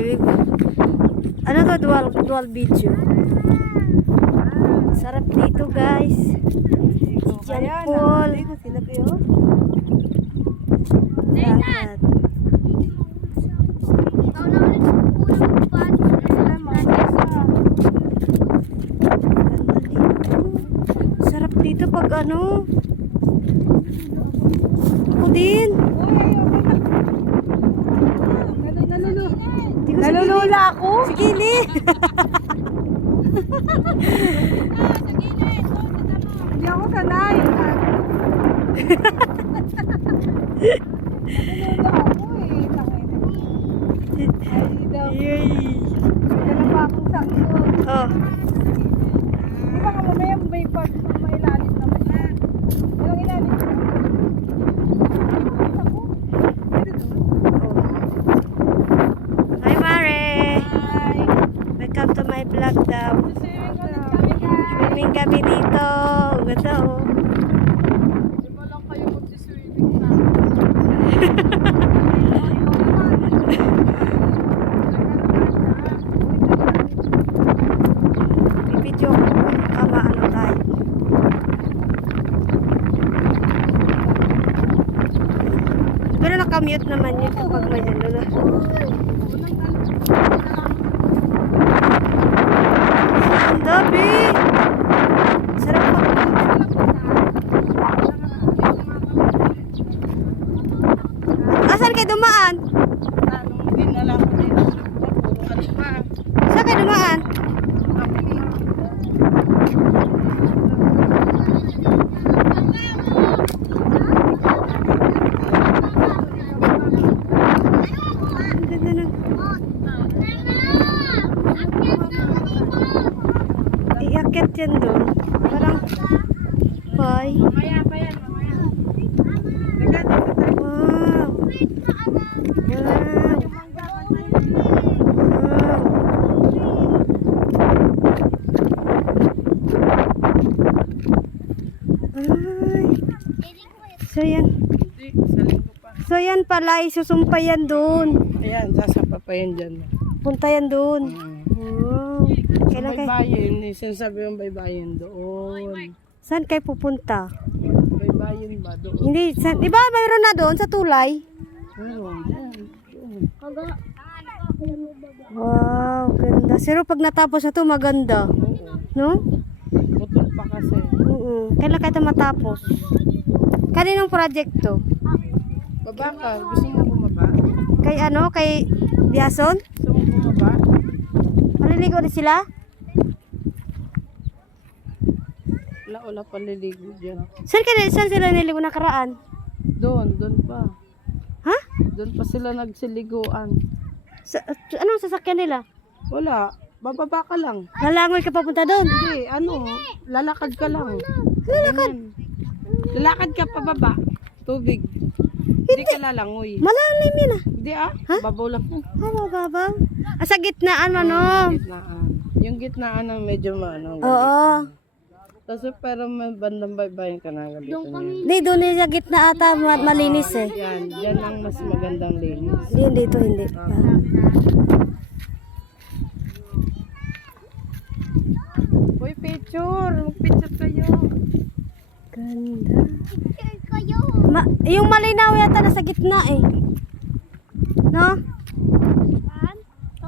Ano to? Dual video. Sarap dito guys. Si John Paul. Dagat. Sarap dito pag ano. Ako din. Nalulula ako? Sige, Li. Hindi ako sanay. Nalulula ako eh. Ay, daw. Yay. Dala pa akong sakto. Oh. Di ba ka mamaya may part may ilalim naman yan. Walang ilalim. Hi, Mare. Hi. Welcome to my vlog daw. Swimming kami dito. Ganda oh. Di mo lang kayo magsiswimming na. Video ko. Kama ano tayo. Pero nakamute naman yun kapag may ano na. Ang dami. Sarap mag... Asan kayo dumaan? Anong dinala ko dito? Puro ano pa. Saan kayo dumaan? Ang ganda nun. Iakyat yan doon. Parang... Bye. Mamaya pa yan, mamaya. Dagat, dagat. Wow. Ay. So yan. Hindi, sa linggo pa. So yan pala, isusumpa yan doon. Ayan, sasapa pa yan dyan. Punta yan doon. Wow. Kailan kayo? Baybayin, sinasabi yung baybayin doon. Saan kayo pupunta? Baybayin ba doon? Hindi, di ba mayroon na doon sa tulay? Meron. Wow, ganda. Pero pag natapos na to maganda. No? Putol pa kasi. Kailan kayo ito matapos? Kaninong project to? Baba ka, gusto mo bumaba? Kay ano? Kay Biason? Gusto mo bumaba? Maliligo na sila? Wala paliligo dyan. Saan sila niligo nakaraan? Doon pa. Ha? Doon pa sila nagsiliguan. Anong sasakyan nila? Wala, bababa ka lang. Lalangoy ka papunta doon? Hindi, lalakad ka lang. Lalakad? Lalakad ka pababa. Tubig. Hindi ka lalangoy. Malalim yun ah. Hindi babaw lang. Babaw. Sa gitnaan ano? Gitnaan. Yung gitnaan ang medyo Oo. Kasi pero may bandang baybayin ka na dito niya. Hindi, doon sa gitna ata malinis eh. Yan ang mas magandang linis. Hindi, dito hindi. Uy, picture! Mag-picture kayo. Ganda. Yung malinaw yata nasa gitna eh. No?